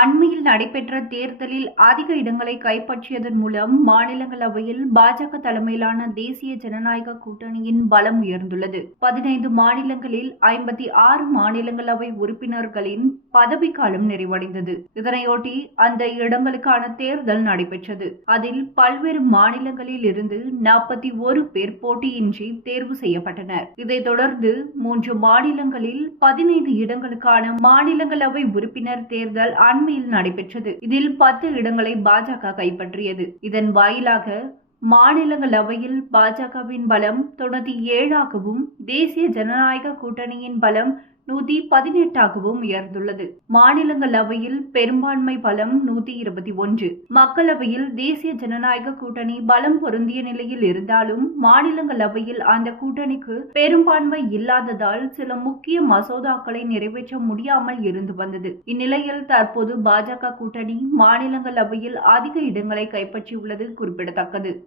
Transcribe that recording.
அண்மையில் நடைபெற்ற தேர்தலில் அதிக இடங்களை கைப்பற்றியதன் மூலம் மாநிலங்களவையில் பாஜக தலைமையிலான தேசிய ஜனநாயக கூட்டணியின் பலம் உயர்ந்துள்ளது. பதினைந்து மாநிலங்களில் ஐம்பத்தி ஆறு மாநிலங்களவை உறுப்பினர்களின் பதவிக்காலம் நிறைவடைந்தது. இதனையொட்டி அந்த இடங்களுக்கான தேர்தல் நடைபெற்றது. அதில் பல்வேறு மாநிலங்களில் இருந்து நாற்பத்தி ஒரு பேர் போட்டியின்றி தேர்வு செய்யப்பட்டனர். இதைத் தொடர்ந்து மூன்று மாநிலங்களில் பதினைந்து இடங்களுக்கான மாநிலங்களவை உறுப்பினர் தேர்தல் அண்மையில் நடைபெற்றது. இதில் பத்து இடங்களை பாஜக கைப்பற்றியது. இதன் வாயிலாக மாநிலங்களவையில் பாஜகவின் பலம் தொண்ணூத்தி ஏழாகவும் தேசிய ஜனநாயக கூட்டணியின் பலம் நூத்தி பதினெட்டாகவும் உயர்ந்துள்ளது. மாநிலங்களவையில் பெரும்பான்மை பலம் நூத்தி இருபத்தி ஒன்று. மக்களவையில் தேசிய ஜனநாயக கூட்டணி பலம் பொருந்திய நிலையில் இருந்தாலும் மாநிலங்களவையில் அந்த கூட்டணிக்கு பெரும்பான்மை இல்லாததால் சில முக்கிய மசோதாக்களை நிறைவேற்ற முடியாமல் இருந்து வந்தது. இந்நிலையில் தற்போது பாஜக கூட்டணி மாநிலங்களவையில் அதிக இடங்களை கைப்பற்றியுள்ளது குறிப்பிடத்தக்கது.